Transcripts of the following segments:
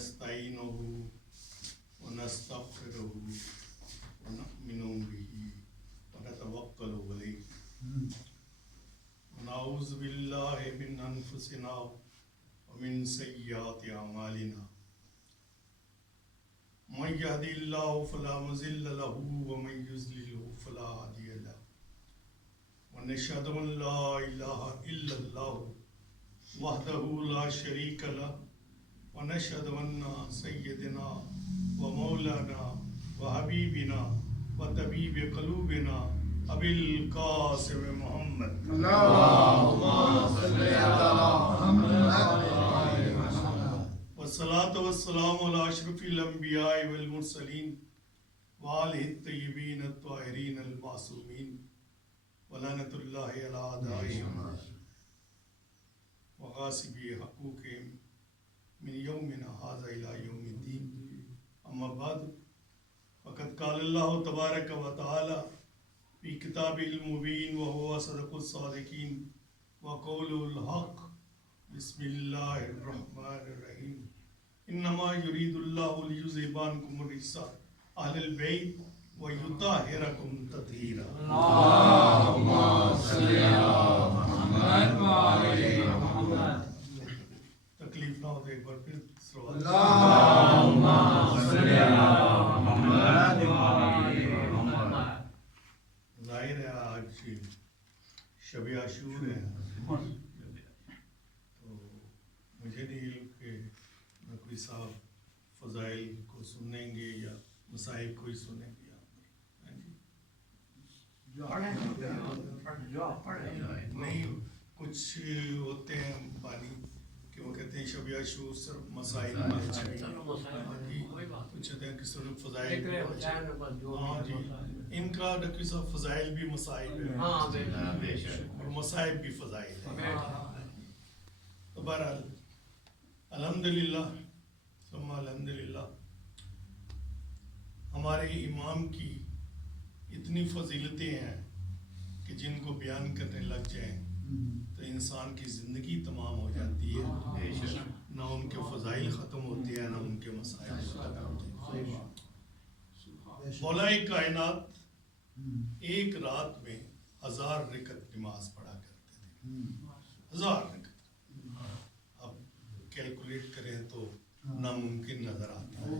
ونستعينه ونستغفره ونؤمن به ونتوكل عليه ونعوذ بالله من أنفسنا ومن سيئات أعمالنا من يهد الله فلا مضل له ومن يضلل فلا هادي له ونشهد أن لا إله إلا الله وحده لا شريك له ونشهد أن سيدنا ومولانا وحبيبنا وطبيب قلوبنا أبي القاسم محمد اللهم صل على محمد والصلاة والسلام على أشرف الأنبياء والمرسلين وآله الطيبين الطاهرين المعصومين ولعنة الله على أعدائهم وغاصبي حقوقهم من يومنا هذا إلى يوم الدين أما بعد فقد قال الله تبارك وتعالى في كتابه المبين وهو صدق الصادقين وقوله الحق بسم الله الرحمن الرحيم إنما يريد الله ليذهب عنكم الرجس أهل البيت ويطهركم تطهيرا اللهم صل على محمد وعلى محمد تکلیف نہ ہو تو ایک بار پھر سلوات اللهم صل على محمد وعلى محمد ظاہر ہے آج شب عاشور ہے تو مجھے نہیں علم کہ نقوی صاحب فضائل کو سنیں گے یا مصائب کو ہی سنیں گے نہیں کچھ ہوتے ہیں بانی کہ وہ کہتے ہیں شب عاشور صرف مسائل کچھ ہوتے ہیں کہ صرف فضائل ہاں جی ان کا نقوی صاحب فضائل بھی مسائل ہے اور مسائب بھی فضائل ہے تو بہرحال الحمدللہ ثم الحمدللہ ہمارے امام کی اتنی فضیلتیں ہیں کہ جن کو بیان کرنے لگ جائیں تو انسان کی زندگی تمام ہو جاتی ہے نہ ان کے فضائل ختم ہوتے ہیں نہ ان کے مسائل ختم ہوتے ہیں مولا کائنات ایک رات میں 1000 رکعت نماز پڑھا کرتے تھے 1000 رکعت اب کیلکولیٹ کریں تو ناممکن نظر آتا ہے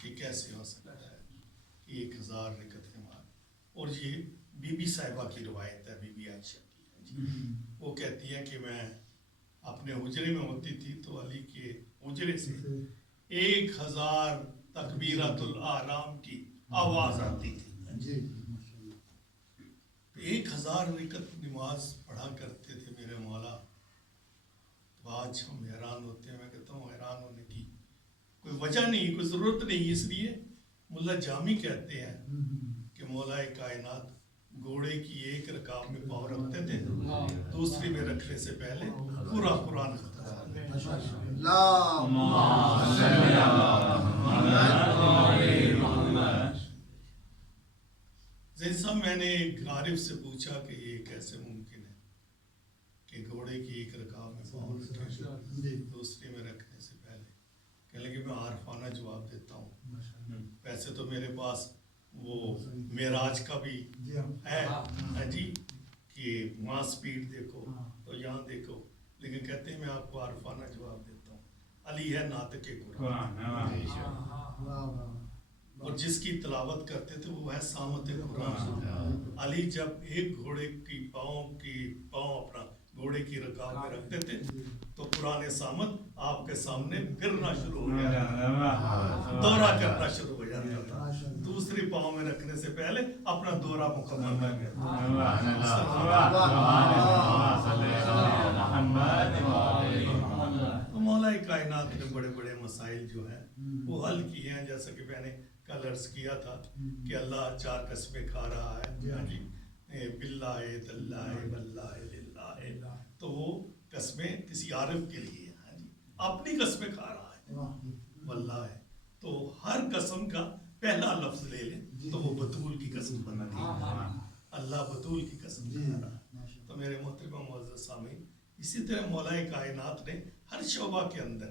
کہ کیسے ہو سکتا ہے 1000 رکعت نماز اور یہ بی بی صاحبہ کی روایت ہے بی بی عائشہ کی وہ کہتی ہے کہ میں اپنے حجرے میں ہوتی تھی تو علی کے حجرے سے 1000 تکبیرات الاحرام کی آواز آتی تھی 1000 رکعت نماز پڑھا کرتے تھے میرے مولا تو آج ہم حیران ہوتے ہیں میں کہتا ہوں حیران ہونے کی کوئی وجہ نہیں کوئی ضرورت نہیں اس لیے ملا جامی کہتے ہیں کہ مولا کائنات گھوڑے کی ایک رکاب میں پاؤں رکھتے تھے دوسری میں رکھنے سے پہلے پورا قرآن ختم زید صاحب میں نے ایک عارف سے پوچھا کہ یہ کیسے ممکن ہے کہ گھوڑے کی ایک رکاب میں پاؤں رکھے دوسری میں رکھنے سے پہلے کہنے لگے میں عارفانہ جواب دیتا ہوں ویسے تو میرے پاس وہ معراج کا بھی ہے جی کہ وہاں سپیڈ دیکھو تو یہاں دیکھو لیکن کہتے ہیں میں آپ کو عارفانہ جواب دیتا ہوں علی ہے ناطق قرآن اور جس کی تلاوت کرتے تھے وہ ہے صامت قرآن علی جب ایک گھوڑے کی پاؤں اپنا گھوڑے کی رکاب میں رکھتے تھے تو قرآن صامت آپ کے سامنے پھرنا شروع ہو جاتا دورہ کرنا شروع ہو جاتا تھا دوسری پاؤں میں رکھنے سے پہلے اپنا دورہ مکمل کر گیا تو مولا کائنات نے بڑے بڑے مسائل جو ہیں وہ حل کیے ہیں جیسا کہ میں نے کل عرض کیا تھا کہ اللہ 4 قسمیں کھا رہا ہے باللہ تاللہ واللہ للہ تو وہ قسمیں کسی عارف کے لیے ہیں اپنی قسمیں کھا رہا ہے واللہ ہے تو ہر قسم کا پہلا لفظ لے لیں تو وہ بطول کی قسم بنتی ہے اللہ بطول کی قسم کھا رہا ہے تو میرے محترم معزز سامعین اسی طرح مولا کائنات نے ہر شعبہ کے اندر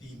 3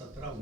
17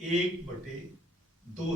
1/2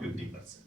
50%,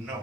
9।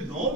9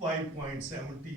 5.70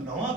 9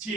6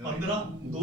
15, 2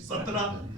17,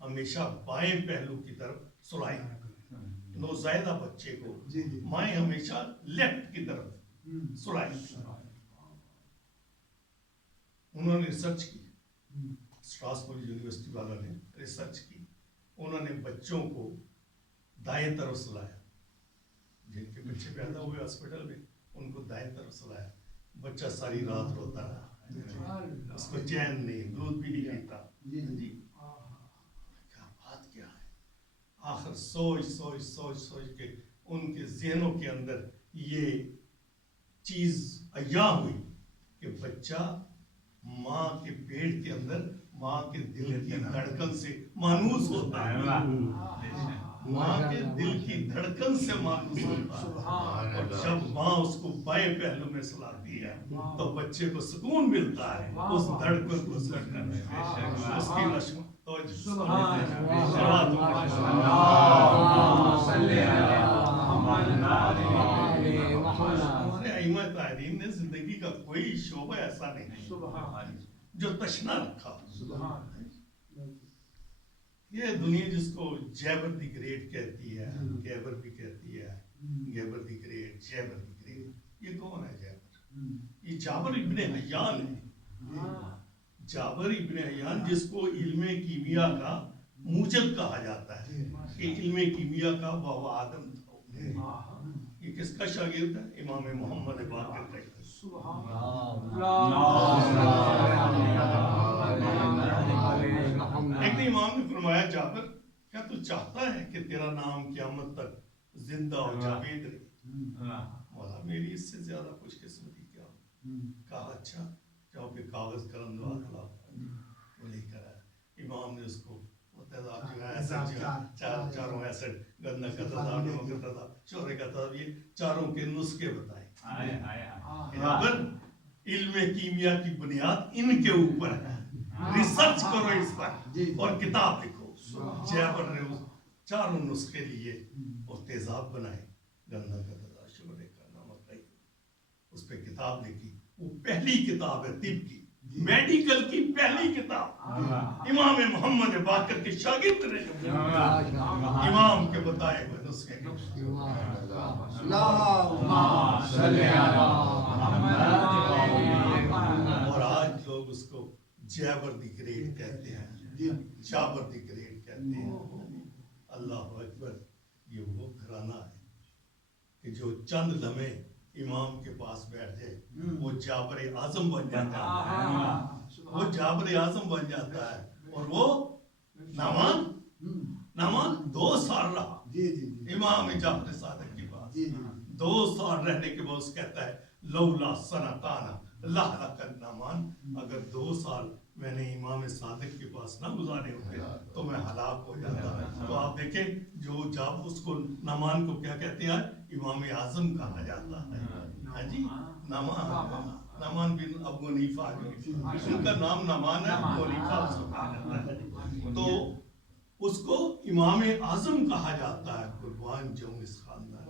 ہمیشہ بائیں پہلو کی طرف سلائیں، نوزائیدہ بچے کو جی جی مائیں ہمیشہ لیفٹ کی طرف سلائیں۔ انہوں نے ریسرچ کی، اسٹراسبرگ یونیورسٹی والوں نے ریسرچ کی، انہوں نے بچوں کو دائیں طرف سلایا، جن کے بچے پیدا ہوئے ہاسپٹل میں ان کو دائیں طرف سلایا، بچہ ساری رات روتا رہا، اس کو چین نہیں، دودھ بھی نہیں پیتا۔ جی کیا بات کیا ہے، آخر سوچ سوچ سوچ سوچ کے ان کے ذہنوں کے اندر یہ چیز عیاں ہوئی کہ بچہ ماں کے پیٹ کے اندر ماں کے دل کی دھڑکن سے مانوس ہوتا ہے، ماں کے دل کی دھڑکن سے مانوس ہوتا ہے، اور جب ماں اس کو بائیں پہلو میں سلاتی ہے تو بچے کو سکون ملتا ہے اس دھڑکن کو سلنے میں، اس کی نشو ہمارے ائمہ تاہرین نے زندگی کا کوئی شعبہ ایسا نہیں جو تشنا رکھا۔ یہ دنیا جس کو جیبر دی گریٹ کہتی ہے، گیبر بھی کہتی ہے، گیبر دی گریٹ، جیبر دی گریٹ، یہ کون ہے جیبر؟ یہ جابر ابن حیان ہے، جابر ابن حیان جس کو علم کیمیا کا موجد کہا جاتا ہے، کہ علم کیمیا کا بابا آدم تھا۔ یہ کس کا شاگرد ہے؟ امام محمد باقر کا۔ ایک دن امام نے فرمایا جابر کیا تو چاہتا ہے کہ تیرا نام قیامت تک زندہ اور جاوید رہے؟ مولا میری اس سے زیادہ خوش قسمتی کیا ہو؟ کہا اچھا جاؤ کہ کاغذ قلم دعا کھلاؤ، وہ لے کر آیا۔ امام نے اس کو متضاد جو ہے ایسڈ چاروں ایسڈ گندہ کا تضاد، کا تضاد، شورے کا تضاد، یہ چاروں کے نسخے بتائے۔ جابر علم کیمیا کی بنیاد ان کے اوپر ہے، ریسرچ کرو اس پر اور کتاب لکھو۔ جابر نے اس چاروں نسخے لیے اور تیزاب بنائے، گندہ کا تضاد، شورے کا، نمک کا، اس پہ کتاب لکھی۔ وہ پہلی کتاب ہے طب کی، میڈیکل کی پہلی کتاب امام محمد باقر کے شاگرد نے جو امام کے بتائے ہوئے نسخے۔ اور آج لوگ اس کو جابر دی گریٹ کہتے ہیں، جابر دی گریٹ کہتے ہیں۔ اللہ اکبر، یہ وہ گھرانہ ہے کہ جو چند لمحے امام کے پاس بیٹھ جائے وہ جابر اعظم بن جاتا ہے، وہ جابر اعظم بن جاتا ہے۔ اور وہ نعمان 2 سال رہا امام جعفر صادق کے پاس، 2 سال رہنے کے بعد اس کہتا ہے لولا سنتان لہلک النعمان، اگر 2 سال میں نے امام صادق کے پاس نہ گزارے ہوتے تو میں ہلاک ہو جاتا۔ تو آپ دیکھیں جو جب اس کو نعمان کو کیا کہتے ہیں، امام اعظم کہا جاتا ہے۔ ہاں جی، نعمان بن ابو حنیفہ، ان کا نام نعمان ہے، ابو حنیفہ سبحان اللہ، تو اس کو امام اعظم کہا جاتا ہے۔ قربان جاؤں اس خاندان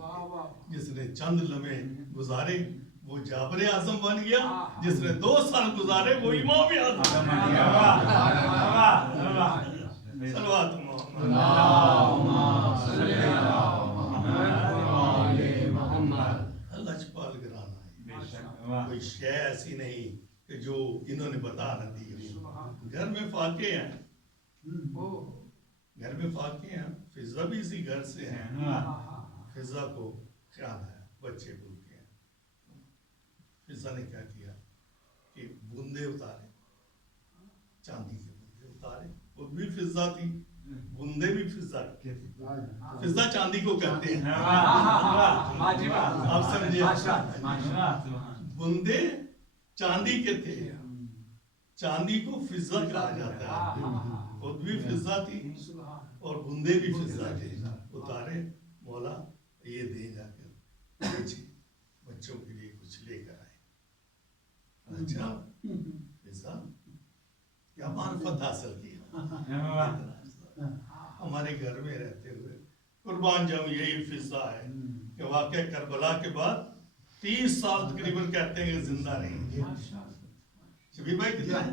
جس نے چند لمحے گزارے وہ جابر اعظم بن گیا، جس نے 2 سال گزارے وہ امام اعظم بن گیا۔ صلوات لجپال گرانا، کوئی شے ایسی نہیں کہ جو انہوں نے بتا نہ دی۔ گھر میں فاقے ہیں، گھر میں فاقے ہیں، فضا بھی اسی گھر سے ہیں۔ فضا کو خیال آیا بچے کو، فضا نے کیا کیا کہ بوندے اتارے، چاندی کے بوندے اتارے، وہ بھی فضا تھی، بوندے بھی فضا کی، فضا چاندی کو کہتے ہیں، آپ سمجھے، بوندے چاندی کے تھے، چاندی کو فضا کہا جاتا ہے، خود بھی فضا تھی اور بوندے بھی فضا تھے، اتارے، مولا یہ دے جا کر بچوں کے لیے کچھ لے کر آئے۔ اچھا فضا کیا معرفت حاصل کی ہمارے گھر میں رہتے ہوئے۔ قربان جاؤں یہی فضا ہے کہ واقعہ کربلا کے بعد 30 سال تقریباً کہتے ہیں کہ زندہ رہی۔ شبیر بھائی کتنا ہے؟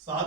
7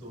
2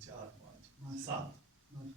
4, 5,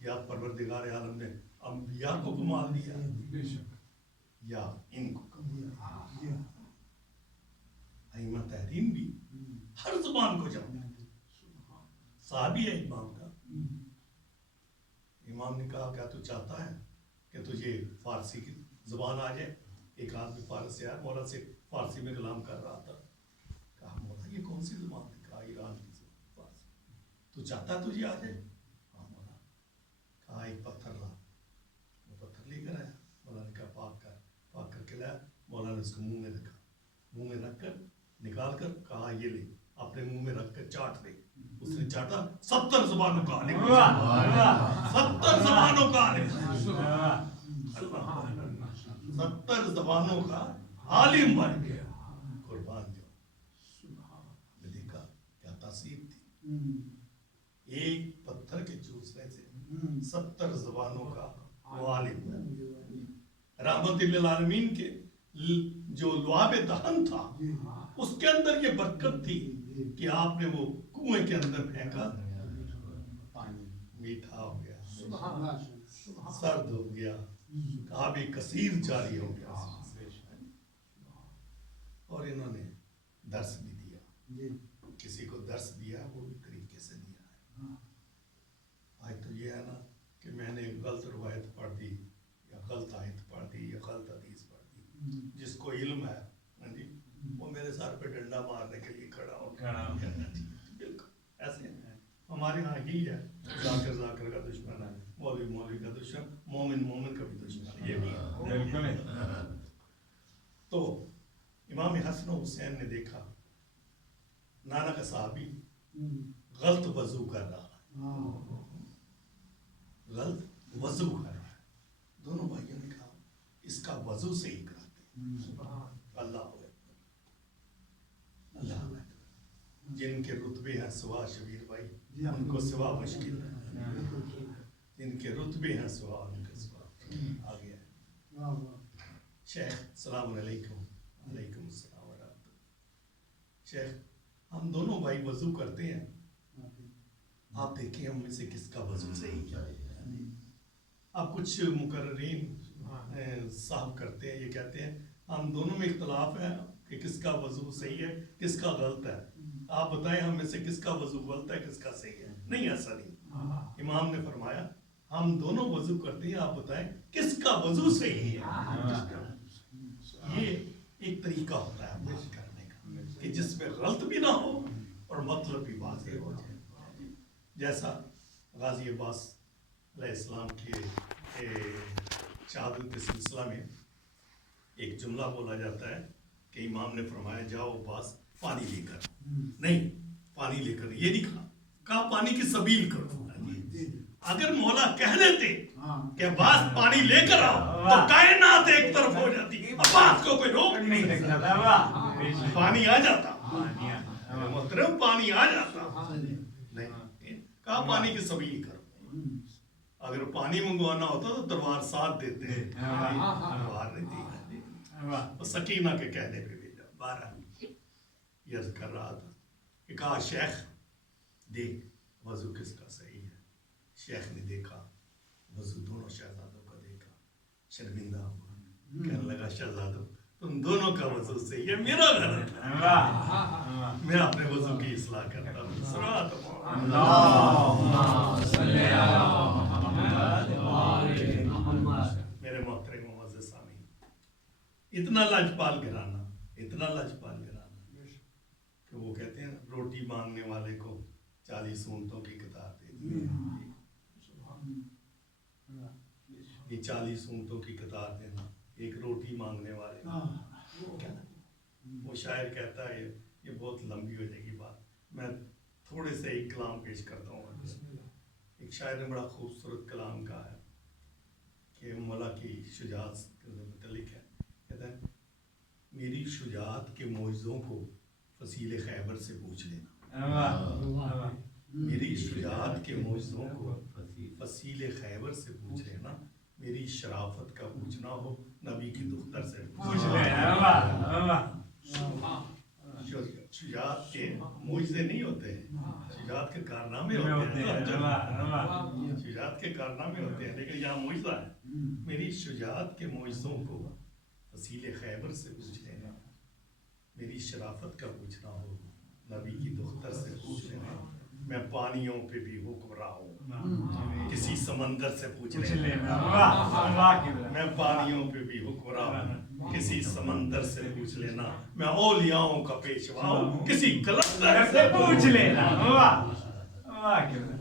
یا پروردگار عالم نے انبیاء کو کمال دیا یا ان کو کمال دیا؟ ائمہ تحریم بھی ہر زبان کو جانتے، صحابی ہے امام کا. امام نے کہا کیا تو چاہتا ہے کہ تجھے فارسی کی زبان آ جائے؟ ایک آدمی فارس سے آیا، مولا سے فارسی میں کلام کر رہا تھا. کہا مولا یہ کون سی زبان تھی؟ کہا ایران کی زبان فارسی. تو چاہتا ہے تجھے آ جائے؟ ہاں مولا. کہا ایک پتھر لا. وہ پتھر لے کر آیا. مولا نے کہا پاک کر کے لایا. مولا نے اس کو منہ میں رکھا، منہ میں رکھ کر نکال کر کہا یہ لے، اپنے منہ میں رکھ کر چاٹ لے. اس نے چاٹا، 70 زبانوں کا عالم، 70 زبانوں کا عالم، 70 زبانوں کا عالم بن گیا. قربان جاؤ. میں دیکھا کیا تاثیر تھی ایک پتھر کے چوسنے سے 70 زبانوں کا عالم. رحمت للعالمین کے جو لعاب دہن تھا اس کے اندر یہ برکت تھی کہ آپ نے وہ کنویں کے اندر پھینکا، میٹھا ہو گیا، سرد ہو گیا، آب کثیر جاری ہو گیا. اور انہوں نے درس بھی دیا، کسی کو درس دیا وہ بھی طریقے سے دیا ہے. آج تو یہ ہے نا کہ میں نے غلط روایت پڑھ دی یا غلط آیت پڑھ دی یا غلط حدیث پڑھ دی. جس کو علم ہے وہ میرے سر پہ ڈنڈا مارنے کے لیے کھڑا ہو گیا. بالکل ایسے ہمارے ہاں یہی ہے، ذاکر کا دشمن ہے، مولوی کا دشمن، مومن کا بھی دشمن، یہ بھی ہے. تو امام حسن و حسین نے دیکھا نانا کا صحابی غلط وضو کر رہا ہے، غلط وضو کر رہا ہے. دونوں بھائیوں نے کہا اس کا وضو صحیح کراتے ہیں. اللہ جن کے رتبے ہیں سوا شبیر بھائی ان کو سوا مشکل ہے، جن کے رتبے ہیں سوا ان کا سوا آ گیا ہے. شیخ السلام علیکم. علیکم السلام ورحمۃ اللہ. شیخ ہم دونوں بھائی وضو کرتے ہیں، آپ دیکھیں ہم میں سے کس کا وضو صحیح ہے. اب کچھ مقررین صاحب کرتے ہیں، یہ کہتے ہیں ہم دونوں میں اختلاف ہے کہ کس کا وضو صحیح ہے کس کا غلط ہے، آپ بتائیں ہم میں سے کس کا وضو غلط ہے کس کا صحیح ہے. نہیں، ایسا نہیں. امام نے فرمایا ہم دونوں وضو کرتے ہیں، آپ بتائیں کس کا وضو صحیح ہے. یہ ایک طریقہ ہوتا ہے بات کرنے کا کہ جس میں غلط بھی نہ ہو اور مطلب بھی واضح ہو جائے. جیسا غازی عباس علیہ السلام کے شہادت کے سلسلہ میں ایک جملہ بولا جاتا ہے کہ امام نے فرمایا جاؤ عباس پانی لے کر. نہیں، پانی لے کر یہ نہیں کہا پانی کی سبیل کرو. اگر مولا کہہ دیتے کہ عباس پانی لے کر آؤ تو کائنات ایک طرف ہو جاتی، عباس کو کوئی روک نہیں سکتا. پانی آ جاتا، محترم پانی آ جاتا. نہیں، کہا پانی کی سبیل کرو. اگر پانی منگوانا ہوتا تو تلوار ساتھ دیتے، تلوار نہیں دی. سکینہ کے کہنے پہ بھیجا. 12 عرض کر رہا تھا کہ کہا شیخ دیکھ وضو کس کا صحیح ہے. شیخ نے دیکھا وضو دونوں شہزادوں کا دیکھا، شرمندہ ہوا، کہنے لگا شہزادوں تم دونوں کا وضو صحیح ہے، میرا غلط ہے. میں اپنے وضو کی اصلاح کرتا ہوں. صلوات میرے محترم معزز سامعین، اتنا لاجپال گھرانہ کہ وہ کہتے ہیں روٹی مانگنے والے کو 40 اونٹوں کی قطار دے دی. یہ 40 اونٹوں کی قطار دینا ایک روٹی مانگنے والے کو. وہ شاعر کہتا ہے یہ بہت لمبی ہو جائے گی بات، میں تھوڑے سے ایک کلام پیش کرتا ہوں. ایک شاعر نے بڑا خوبصورت کلام کہا ہے کہ مولا کی شجاعت کے متعلق ہے. کہتا ہے میری شجاعت کے معجزوں کو فصیل خیبر سے پوچھ لینا. میری شجاعت کے معجزوں کو فصیل خیبر سے پوچھ لینا. میری شرافت کا پوچھنا ہو نبی کی دختر سے پوچھ لینا. شجاعت کے معجزے نہیں ہوتے ہیں. شجاعت کے کارنامے ہوتے ہیں، شجاعت کے کارنامے ہوتے ہیں، لیکن یہاں معجزہ ہے. میری شجاعت کے معجزوں کو وسیلے خیبر سے پوچھ لینا، میری شرافت کا پوچھنا ہو نبی کی دختر سے پوچھ لینا، میں پانیوں پہ بھی حکمراں ہوں کسی سمندر سے پوچھ لینا، میں پانیوں پہ بھی حکمراں ہوں کسی سمندر سے پوچھ لینا، میں اولیاؤں کا پیشوا ہوں کسی کلندر سے پوچھ لینا،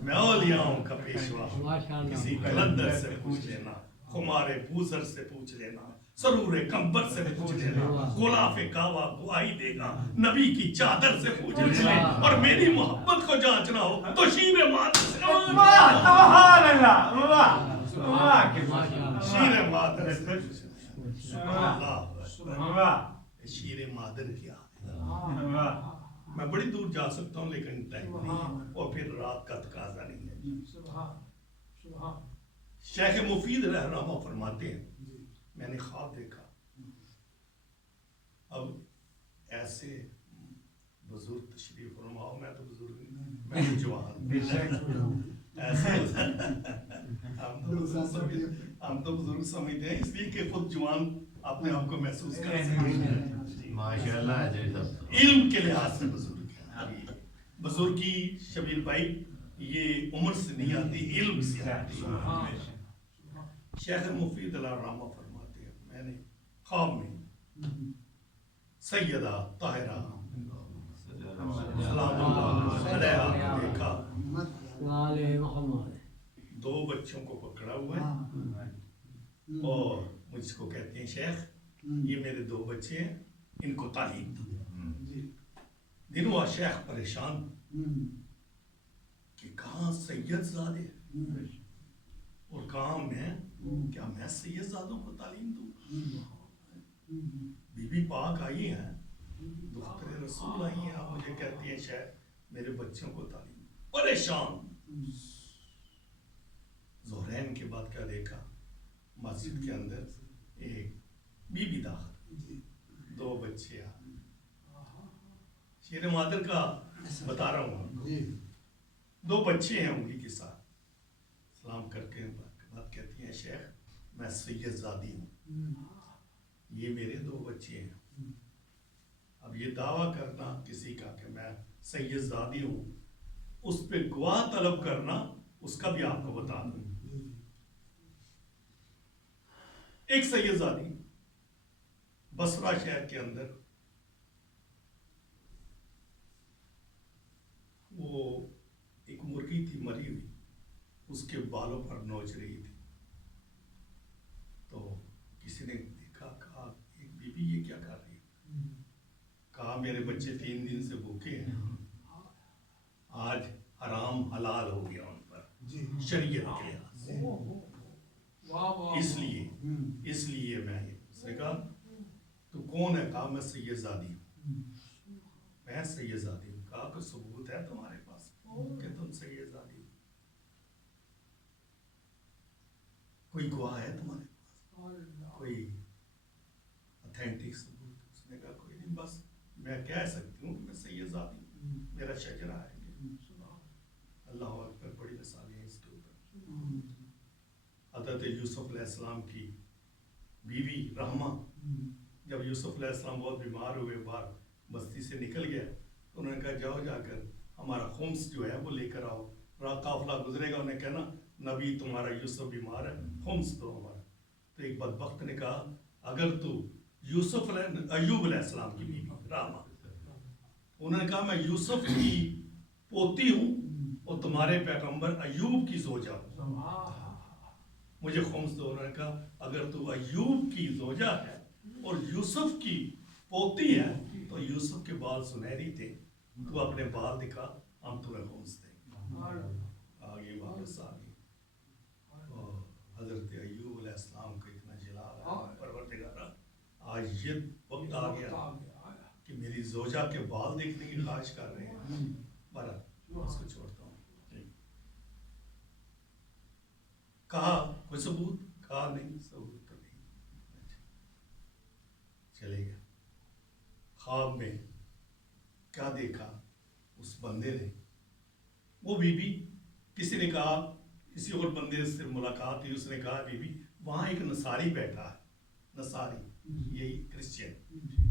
میں اولیاؤں کا پیشوا ہوں کسی کلندر سے پوچھ لینا، خمار بوزر سے پوچھ لینا، سرور کمبر سے پوچھ لینا، غلاف کعبہ گواہی دے گا نبی کی چادر سے پوچھ لینا، اور میری محبت کو جانچنا ہو تو شیر مادر سے، سبحان اللہ، شیر مادر سے شیر مادر کیا ہے. میں بڑی دور جا سکتا ہوں لیکن ٹائم نہیں ہے اور پھر رات کا تقاضا نہیں ہے. شیخ مفید رحمہ فرماتے ہیں میں نے خواب دیکھا. اب ایسے بزرگ تشریف فرماؤ، میں تو بزرگ نہیں، میں تو جوان، ایسے ہم تو بزرگ سمجھتے ہیں اس لیے کہ خود جوان اپنے آپ کو محسوس کر سکتے ہیں. ماشاءاللہ علم کے لحاظ سے بزرگ ہے. بزرگی شبیر بھائی یہ عمر سے نہیں آتی، علم سے آتی ہے. شیخ مفید الرحمہ فرماتے ہیں میں نے خواب میں سیدہ طاہرہ سلام اللہ علیہا کو دیکھا، دو بچوں کو پکڑا ہوا ہے اور مجھ کو کہتے ہیں شیخ یہ میرے دو بچے ہیں، ان کو تعلیم دو. دن ہوا شیخ پریشان کہ کہاں سید زادے اور کہاں میں، کیا میں سید زادوں کو تعلیم دوں؟ بی بی پاک آئی ہیں، دختر رسول آئی ہیں، آپ مجھے کہتی ہیں شیخ میرے بچوں کو تعلیم. پریشان. ظہرین کے بعد کیا دیکھا، مسجد کے اندر ایک بی بی داخل، دو بچے آ. شیر مادر کا بتا رہا ہوں، دو بچے ہیں انگلی کے ساتھ. سلام کر کے بات کہتی ہیں شیخ میں سید زادی ہوں، یہ میرے دو بچے ہیں. اب یہ دعویٰ کرنا کسی کا کہ میں سید زادی ہوں، اس پہ گواہ طلب کرنا اس کا بھی آپ کو بتا دوں. ایک سید زادی بصرہ شہر کے اندر، وہ ایک مرغی تھی مری ہوئی، اس کے بالوں پر نوچ رہی تھی. تو کسی نے دیکھا، کہا ایک بی بی یہ کیا کر رہی ہے؟ کہا میرے بچے 3 دن سے بھوکے ہیں، آج حرام حلال ہو گیا ان پر شریعت کے لحاظ سے، اس لیے میں اس نے کہا تو کون ہے؟ کہا میں سید زادی ہوں. میں سید زادی ہوں. کہا کوئی ثبوت ہے تمہارے پاس کہ تم سید زادی ہو؟ کوئی گواہ ہے تمہارے پاس، کوئی اتھینٹک ثبوت؟ اس نے کہا کوئی نہیں، بس میں کہہ سکتی ہوں کہ میں سید زادی ہوں، میرا شجرہ ہے. اللہ اکبر، بڑی مثالیں ہیں اس کے اوپر. حضرت یوسف علیہ السلام کی بیوی رحمہ، جب یوسف علیہ السلام بہت بیمار ہوئے، باہر بستی سے نکل گیا، تو انہوں نے کہا جاؤ جا کر ہمارا خمس جو ہے وہ لے کر آؤ. راہ قافلہ گزرے گا، انہوں نے کہنا نبی تمہارا یوسف بیمار ہے، خمس دو ہمارا. تو ایک بدبخت نے کہا اگر تو ایوب علیہ السلام کی بیوی رحمہ، انہوں نے کہا میں یوسف کی پوتی ہوں اور تمہارے پیغمبر ایوب کی زوجہ ہوں، مجھے خمس دو. انہوں نے کہا اگر تو ایوب کی زوجہ ہے اور یوسف کی پوتی ہے تو یوسف کے بال سنہری تھے، تو اپنے بال دکھا، ہم تمہیں خمس دیں گے. آگے واپس آ گئی. حضرت ایوب علیہ السلام کا اتنا جلال ہے، پروردگارا آج یہ وقت آ گیا کہ میری زوجہ کے بال دیکھنے کی خواہش کر رہے ہیں. برا اس کو چھوڑتا ہوں. کہا کوئی ثبوت؟ کہا نہیں ثبوت تو نہیں. چلے گیا. خواب میں کیا دیکھا اس بندے نے وہ بیوی کسی نے کہا کسی اور بندے سے ملاقات ہوئی, اس نے کہا بیوی وہاں ایک نصاری بیٹھا ہے, نصاری یہی کرسچن,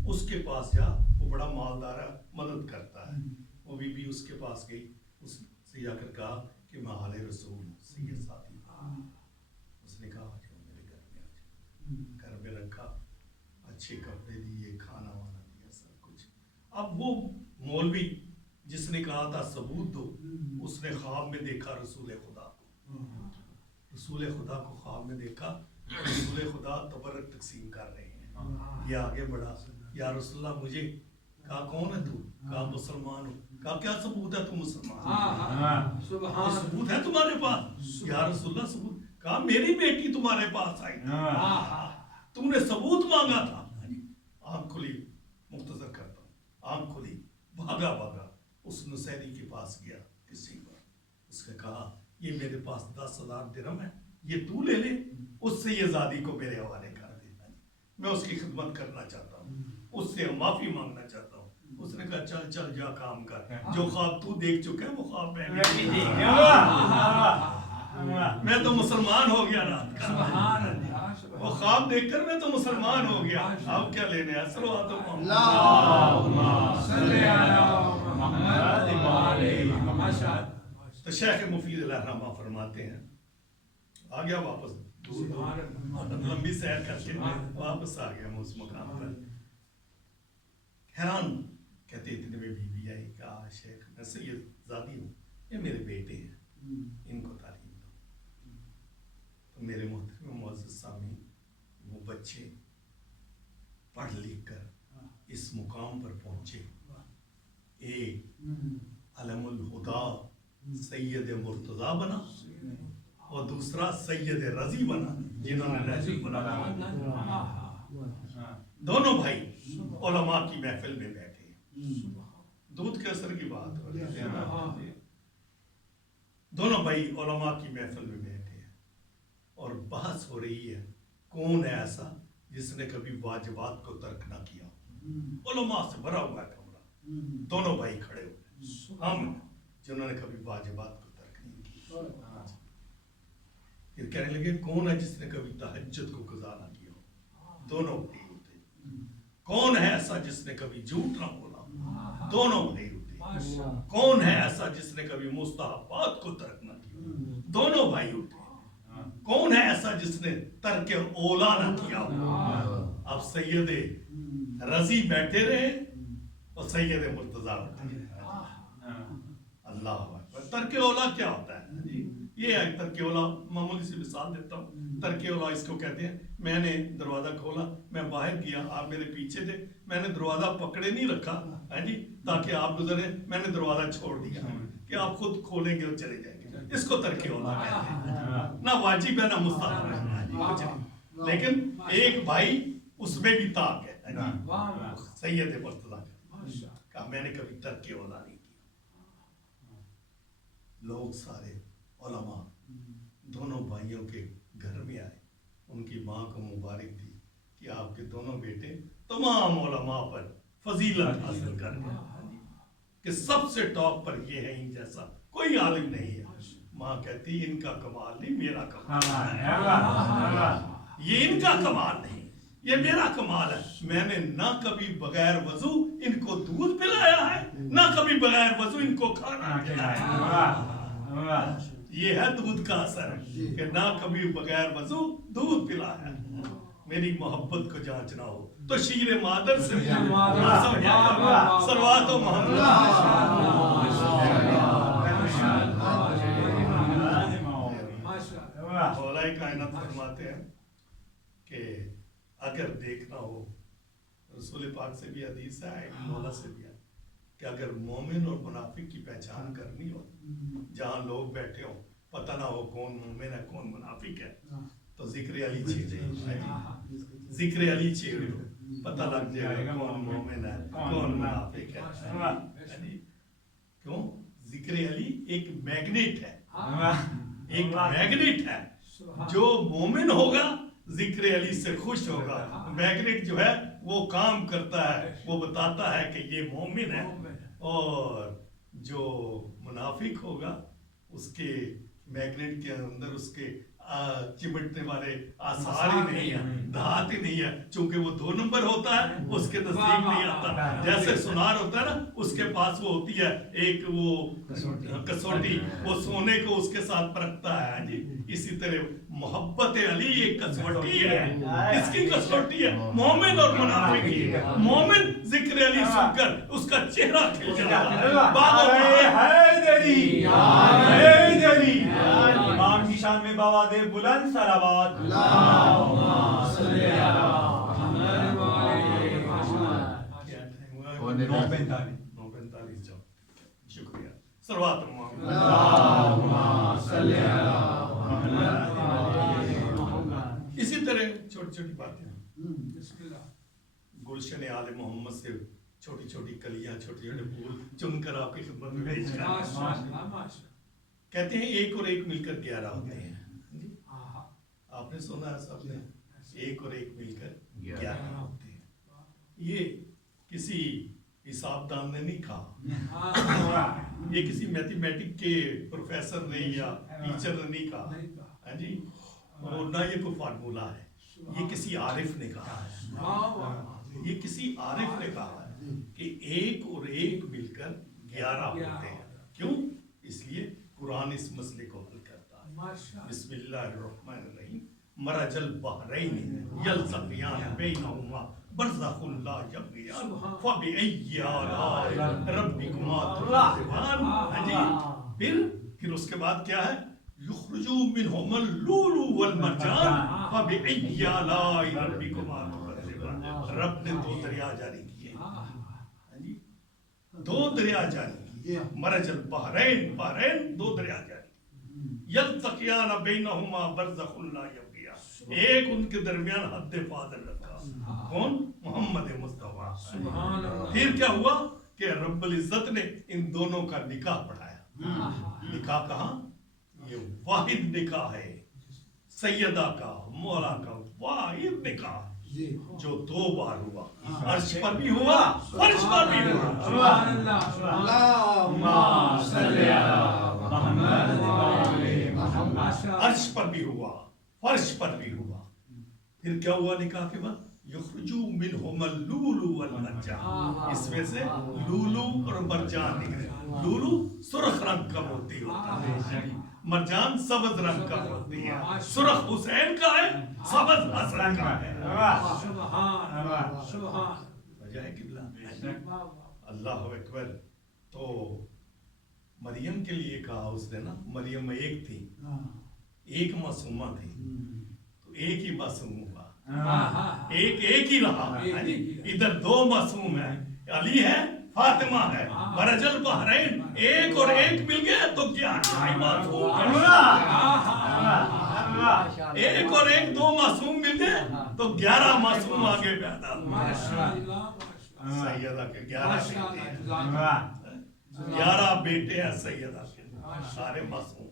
اس کے پاس جا, وہ بڑا مالدار ہے, مدد کرتا ہے. وہ بیوی اس کے پاس گئی, اس سے جا کر کہا کہ میں آل رسول ہوں, سید ساتھی. اس نے کہا آجاؤ میرے گھر میں, آجاؤ. گھر میں رکھا, اچھے کپڑے دیے, کھانا وانا دیا, سب کچھ. اب وہ مولوی جس نے کہا تھا ثبوت دو, اس نے خواب میں دیکھا رسول خدا کو. رسول خدا کو خواب میں دیکھا, رسول خدا تبرک تقسیم کر رہے ہیں. یہ آگے بڑھا, یا رسول اللہ مجھے, کہا کون ہے تو, کہا مسلمان ہوں. کہا کیا ثبوت ہے تم مسلمان, ثبوت ہے تمہارے پاس؟ یا رسول اللہ ثبوت. کہا میری بیٹی تمہارے پاس آئی, تم نے ثبوت مانگا تھا. آنکھ کھلی, مختصر کرتا ہوں, آنکھ کھلی, بھاگا بھاگا اس نصیری کے پاس گیا کسی پر. اس نے کہا یہ میرے پاس 10,000 درہم ہے, یہ تو لے لے, اس سے یہ زادی کو میرے حوالے کر دے, میں اس کی خدمت کرنا چاہتا ہوں, اس سے معافی مانگنا چاہتا ہوں. اس نے کہا چل چل جا کام کر, جو خواب تو دیکھ چکا ہے وہ خواب میں تو مسلمان ہو گیا رات کا, وہ خواب دیکھ کر میں تو مسلمان ہو گیا. اب کیا لینے ہیں, صلوات تو شیخ مفید علیہ الرحمہ فرماتے ہیں, آ گیا واپس, لمبی سیر کر کے واپس آ گیا میں اس مقام پر. حیران, کہتے اتنے میں بیوی آئی, کہا شیخ میں سید زادی ہوں, یہ میرے بیٹے ہیں, ان کو تعلیم دو. تو میرے محترم معزز سامعین, وہ بچے پڑھ لکھ کر اس مقام پر پہنچے. ایک علم الہدا سید مرتضیٰ بنا, اور دوسرا سید رضی بنا, جنہوں نے رضی بنا. دونوں بھائی علماء کی محفل میں بیٹھے, دودھ کے اثر کی بات ہو رہی ہے. دونوں بھائی علماء کی محفل میں بیٹھے ہیں, اور بحث ہو رہی ہے کون ہے ایسا جس نے کبھی واجبات کو ترک نہ کیا. علماء سے بھرا ہوا ہے کمرہ, دونوں بھائی کھڑے ہوئے, ہم جنہوں نے کبھی واجبات کو ترک نہیں کیا. پھر کہنے لگے کون ہے جس نے کبھی تہجد کو قضا نہ کیا. دونوں بھائی ہوتے. کون ہے ایسا جس نے کبھی جھوٹ نہ بولا. دونوں بھائی ہوتے. کون ہے ایسا جس نے کبھی مستحبات کو ترک نہ کیا. دونوں بھائی ہوتے. کون ہے ایسا جس نے ترک اولا نہ کیا. اب سید رضی بیٹھے رہے اور سید مرتضیٰ بیٹھے رہے. اللہ اکبر. ترک اولا کیا ہوتا ہے؟ یہ ہے ترک اولا. معمولی سی مثال دیتا ہوں. ترک اولا اس کو کہتے ہیں, میں نے دروازہ کھولا, میں باہر گیا, آپ میرے پیچھے تھے, میں نے دروازہ پکڑے نہیں رکھا تاکہ آپ گزرے, میں نے دروازہ چھوڑ دیا کہ آپ خود کھولیں گے اور چلے جائیں گے. اس کو ترک اولا کہتے ہیں. نہ واجب ہے نہ مستحب ہے, لیکن ایک بھائی اس میں بھی طاق ہے. سید مرتضیٰ کہا میں نے کبھی ترک اولا نہیں کیا. لوگ سارے علماء دونوں بھائیوں کے گھر میں آئے, ان کی ماں کو مبارک دی کہ آپ کے دونوں بیٹے تمام علماء پر فضیلت حاصل کر گئے, کہ سب سے ٹاپ پر یہ ہے, ان جیسا کوئی عالم نہیں ہے. ماں کہتی ان کا کمال نہیں, میرا کمال. یہ ان کا کمال نہیں, یہ میرا کمال ہے. میں نے نہ کبھی بغیر وضو ان کو دودھ پلایا ہے, نہ کبھی بغیر وضو ان کو کھانا کھلایا. یہ ہے دودھ کا اثر, کہ نہ کبھی بغیر وضو دودھ پلایا. میری محبت کو جانچنا ہو تو شیر مادر سے صلوات و محمد. مولا کائنات فرماتے ہیں کہ اگر دیکھنا ہو, رسول پاک سے بھی حدیث ہے, مولا سے بھی ہے, کہ اگر مومن اور منافق کی پہچان کرنی ہو, جہاں لوگ بیٹھے ہوں پتہ نہ ہو کون مومن ہے کون منافق ہے, تو ذکر علی چھیڑے, ذکر علی چھیڑے, پتہ لگ جائے گا کون مومن ہے کون منافق ہے. کیوں؟ ذکر علی ایک میگنیٹ ہے, ایک میگنیٹ ہے. جو مومن ہوگا ذکر علی سے خوش ہوگا. میگنیٹ جو ہے وہ کام کرتا ہے, وہ بتاتا ہے کہ یہ مومن ہے, اور جو منافق ہوگا اس کے میگنیٹ کے اندر اس کے چمٹنے والے آثار ہی نہیں ہیں، دھات ہی نہیں ہے، چونکہ وہ 2 نمبر ہوتا ہے اس کے نزدیک نہیں آتا. جیسے سونار ہوتا ہے نا، اس کے پاس وہ ہوتی ہے ایک وہ کسوٹی، وہ سونے کو اس کے ساتھ پرکھتا ہے جی. اسی طرح محبت علی ایک کسوٹی ہے. کس کی کسوٹی ہے؟ مومن اور منافق کی. مومن ذکر علی سن کر اس کا چہرہ کھل جاتا ہے. حیدری حیدری امام کی شان میں بواد بلند صلوات. اللہم صلی علی محمد و آلہ محمد. کیا ٹائم ہوا؟ 9:45 جاؤ. شکریہ. صلوات محمد. اللہم صلی علی محمد و آلہ محمد. اسی طرح چھوٹی چھوٹی باتیں، گلشن آل محمد سے چھوٹی چھوٹی کلیاں، چھوٹے چھوٹے پھول چن کر آپ کی خدمت میں بھیج کر کہتے ہیں 1 اور 1 مل کر 11 ہوتے ہیں. آپ نے سنا ہے سب نے، 1 اور 1 مل کر 11 ہوتے ہیں. یہ کسی حساب دان نے نہیں کہا، یہ کسی میتھمیٹک کے پروفیسر نے یا ٹیچر نے نہیں کہا، ہاں جی، اور نہ یہ کوئی فارمولہ ہے. یہ کسی عارف نے کہا ہے، یہ کسی عارف نے کہا ہے کہ 1 اور 1 مل کر 11 ہوتے ہیں. کیوں؟ اس لیے قرآن اس مسئلے کو حل کرتا ہے. بسم اللہ الرحمن الرحیم. مرج البحرین یلتقیان بینہما برزخ لا یبغیان فبأی آلاء ربکما تکذبان. پھر اس کے بعد کیا ہے؟ یخرج منہما اللؤلؤ والمرجان فبأی آلاء ربکما تکذبان. رب نے 2 دریا جاری کیے، 2 دریا جاری کیے. مرج البحرین، بحرین 2 دریا جاری. یلتقیان بینہما برزخ لا یبغیان، ایک ان کے درمیان حد فاضل رکھا. کون؟ محمد مصطفیٰ. پھر کیا ہوا کہ رب العزت نے ان دونوں کا نکاح پڑھایا. نکاح کہاں؟ یہ واحد نکاح ہے، سیدہ کا، مولا کا واحد نکاح جو 2 بار ہوا. عرش پر بھی ہوا، فرش پر بھی ہوا. سبحان اللہ. اللہم صلی علی محمد و آلہ محمد. عرش پر بھی ہوا، فرش پر بھی ہوا. پھر کیا ہوا نکاح کے بعد؟ یخرجو منہما اللؤلؤ والمرجان. اس میں سے لولو اور مرجان نکلے. لولو سرخ رنگ کا موتی ہوتا ہے، مرجان سبز رنگ کا موتی ہے. سرخ حسین کا ہے، سبز حسن کا ہے. وجہ ہے قبلہ. اللہ اکبر. تو مریم کے لیے کہا اس نے نا، مریم ایک تھی، ایک معصومہ تھی، تو ایک ہی معصوم ہوا، ایک ہی رہا. ادھر 2 معصوم ہیں، علی ہے، فاطمہ ہے. مرج البحرین، 1 اور 1 مل گئے تو 11 معصوم. 1 اور 1 2 معصوم مل گئے تو 11 معصوم آگے پیدا ہوئے. سیدہ کے 11 بیٹے ہیں، 11 بیٹے ہیں سیدہ کے، سارے معصوم.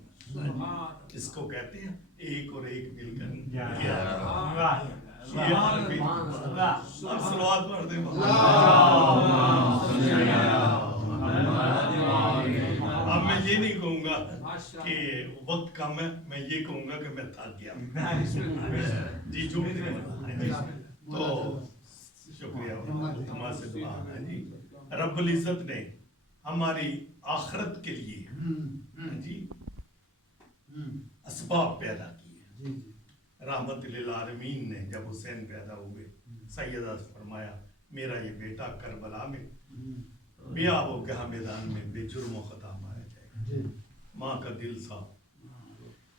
اس کو کہتے ہیں 1 اور 1 مل کر 11. اب صلوات پڑھ دیں. اب میں یہ نہیں کہوں گا کہ وقت کم ہے، میں یہ کہوں گا کہ میں تھک گیا. جی جو تو شکریہ سے دعا ہے جی. رب العزت نے ہماری آخرت کے لیے جی اسباب پیدا کیے. رحمت للعالمین نے جب حسین پیدا ہوئے، سیدہ سے فرمایا میرا یہ بیٹا کربلا میں بیاہ ہو گیا میدان میں بے جرم و خطا مارا جائے گا. ماں کا دل سا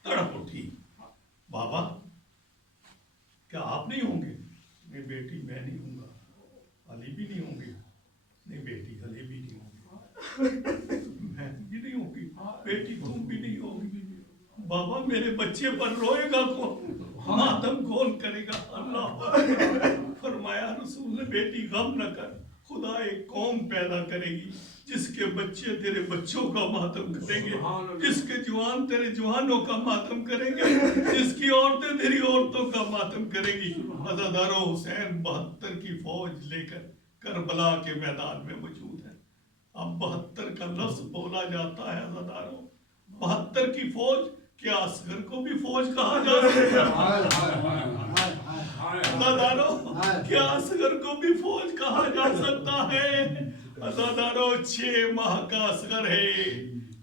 تڑپ اٹھی، بابا کیا آپ نہیں ہوں گے؟ نہیں بیٹی میں نہیں ہوں گا. علی بھی نہیں ہوں گے؟ نہیں بیٹی علی بھی نہیں ہوں گے. میں بھی نہیں ہوں گی بیٹی، تم بھی نہیں ہوگی. بابا میرے بچے پر روئے گا کون؟ ماتم کون کرے گا؟ اللہ. فرمایا رسول نے بیٹی غم نہ کر، خدا ایک قوم پیدا کرے گی جس کے بچے تیرے بچوں کا ماتم کریں گے، جس کے جوان تیرے جوانوں کا ماتم کریں گے، جس کی عورتیں تیری عورتوں کا ماتم کریں گی. عزادار حسین 72 کی فوج لے کر کربلا کے میدان میں موجود ہے. اب 72 کا لفظ بولا جاتا ہے عزاداروں 72 کی فوج، کیا اصغر کو بھی فوج کہا جا سکتا ہے؟ عزاداروں کیا اصغر کو بھی فوج کہا جا سکتا ہے؟ عزاداروں 6 ماہ کا اصغر ہے،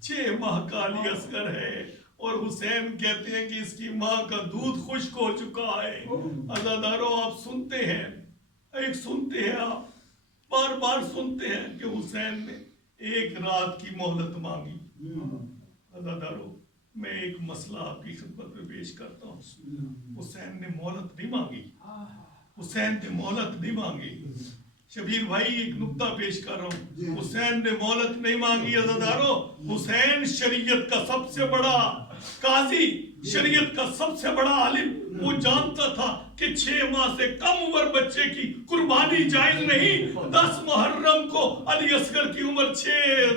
6 ماہ کا علی اصغر ہے، اور حسین کہتے ہیں کہ اس کی ماں کا دودھ خشک ہو چکا ہے۔ عزاداروں آپ سنتے ہیں، آپ بار بار سنتے ہیں کہ حسین نے 1 رات کی مہلت مانگی۔ عزاداروں میں ایک مسئلہ آپ کی خدمت میں پیش کرتا ہوں۔ حسین نے مہلت نہیں مانگی، حسین نے مہلت نہیں مانگی۔ شبیر بھائی ایک نکتہ پیش کر رہا ہوں، حسین نے مہلت نہیں مانگی عزاداروں۔ حسین شریعت کا سب سے بڑا قاضی، شریعت کا سب سے بڑا عالم، وہ جانتا تھا کہ 6 ماہ سے کم عمر بچے کی قربانی جائز نہیں۔ 10 محرم کو علی اصغر کی عمر 6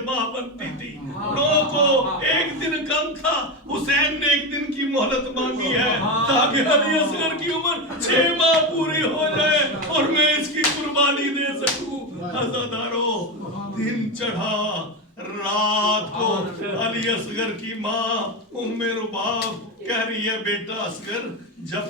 ماہ بنتی تھی، 9 کو 1 دن کم تھا۔ حسین نے 1 دن کی مہلت مانگی ہے تاکہ علی اصغر کی عمر 6 ماہ پوری ہو جائے اور میں اس کی قربانی دے سکوں۔ عزاداروں دن چڑھا، رات کو علی اصغر کی ماں ام رباب کہہ رہی ہے بیٹا اصغر جب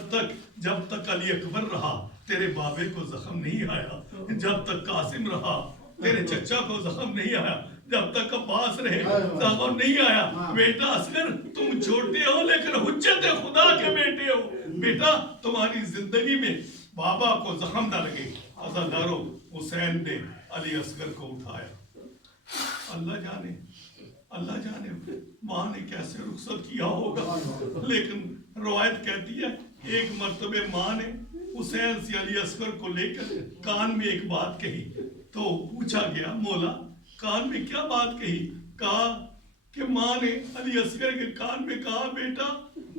تک علی اکبر رہا تیرے بابے کو زخم نہیں آیا، جب تک قاسم رہا تیرے چچا کو زخم نہیں آیا، جب تک عباس رہے زخم نہیں آیا۔ بیٹا اصغر تم چھوٹے ہو لیکن حجت خدا کے بیٹے ہو، بیٹا تمہاری زندگی میں بابا کو زخم نہ لگے۔ عزاداروں حسین نے علی اصغر کو اٹھایا، اللہ جانے ماں نے کیسے رخصت کیا ہوگا، لیکن روایت کہتی ہے ایک مرتبہ ماں نے حسین سے علی اصغر کو لے کر کان میں ایک بات کہی تو پوچھا گیا مولا کان میں کیا بات کہی؟ کہا کہ ماں نے علی اصغر کے کان میں کہا بیٹا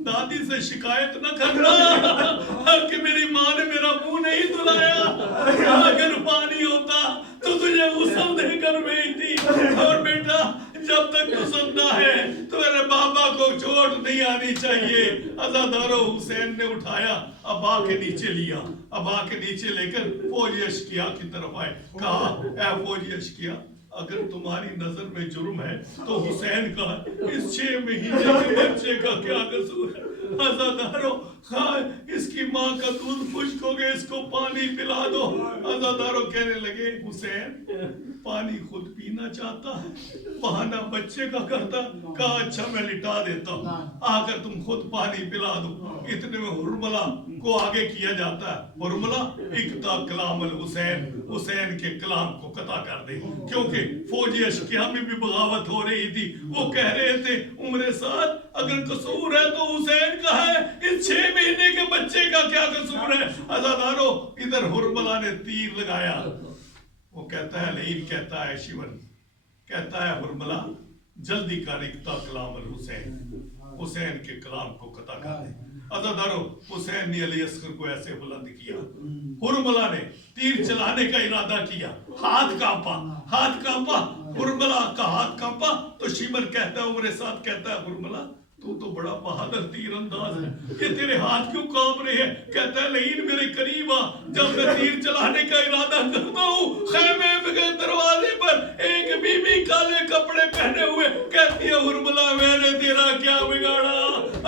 دادی سے شکایت نہ کرنا کہ میری ماں نے میرا منہ نہیں دھلایا، اگر پانی ہوتا تو تجھے غسل دے کر بھیجتی، اور بیٹا جب تک غسل نہ ہے تو میرے بابا کو چوٹ نہیں آنی چاہیے۔ عزاداروں حسین نے اٹھایا، ابا کے نیچے لیا، ابا کے نیچے لے کر فوجی اشقیا کی طرف آئے، کہا اے فوجی اشقیا اگر تمہاری نظر میں جرم ہے تو حسین کا اس 6 مہینے کے بچے کا کیا قصور ہے؟ عزاداروں اس کی ماں کا دودھ خشک ہو گیا، اس کو پانی پلا دو۔ عزاداروں کہنے لگے حسین پانی خود پینا چاہتا ہے، بہانہ بچے کا کرتا، کہا اچھا میں لٹا دیتا ہوں، آ کر تم خود پانی پلا دو۔ اتنے میں حرملہ کو آگے کیا جاتا ہے، حرملہ اقتا کلام الحسین، حسین کے کلام کو قطع کر دے، کیونکہ فوجی اشقیا میں بھی بغاوت ہو رہی تھی۔ وہ کہہ رہے تھے عمر سعد اگر قصور ہے تو حسین کا ہے، اس 6 مہینے کے بچے کا کیا قصور ہے؟ عزاداروں ادھر حرملہ نے تیر لگایا، وہ کہتا ہے لئین کہتا ہے شیون کہتا ہے حرملہ جلدی کر اقتا کلام الحسین، حسین کے کلام کو قطع کر دے۔ عزاداروں حسین نے علی اصغر کو ایسے بلند کیا، حرملہ نے تیر چلانے کا ارادہ کیا، ہاتھ کانپا، حرملہ کا ہاتھ کانپا تو شیمر کہتا ہے عمر سعد کہتا ہے حرملہ تو بڑا بہادر تیر انداز ہے، یہ تیرے ہاتھ کیوں کانپ رہے ہیں؟ کہتا ہے لئین میرے قریب آ، جب میں تیر چلانے کا ارادہ کرتا ہوں خیمے کے دروازے پر ایک بی بی کالے کپڑے پہنے ہوئے کہتی ہے حرملہ میں نے تیرا کیا بگاڑا،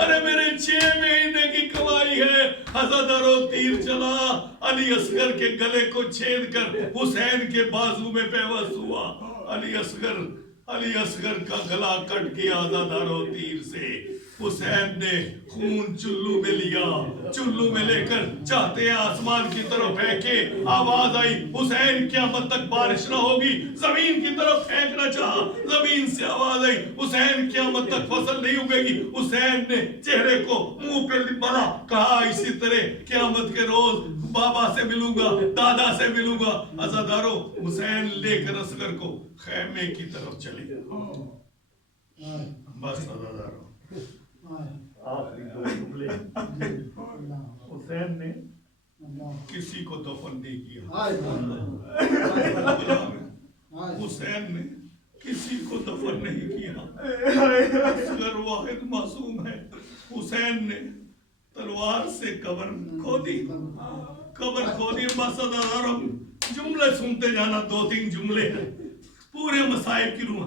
ارے میرے 6 مہینے کی کمائی ہے۔ عزاداروں تیر چلا، علی اصغر کے گلے کو چھید کر حسین کے بازو میں پیوست ہوا، علی اصغر کا گلا کٹ گیا عزاداروں تیر سے۔ حسین نے خون چلو میں لیا، چلو میں لے کر چاہتے ہیں آسمان کی طرف پھینکے، آواز آئی حسین قیامت تک بارش نہ ہوگی، زمین کی طرف پھینکنا چاہا، زمین سے آواز آئی حسین قیامت تک فصل نہیں اگے گی۔ حسین نے چہرے کو منہ پہ ملا، کہا اسی طرح قیامت کے روز بابا سے ملوں گا، دادا سے ملوں گا۔ عزاداروں حسین لے کر اصغر کو خیمے کی طرف چلے، بس عزاداروں آخری 2 جملے، حسین نے کسی کو دفن نہیں کیا، حسین نے کسی کو دفن نہیں کیا، اصغر واحد معصوم ہے۔ حسین نے تلوار سے قبر کھودی، بس عزاداروں جملے سنتے جانا، 2-3 جملے ہیں، پورے مصائب کی روح۔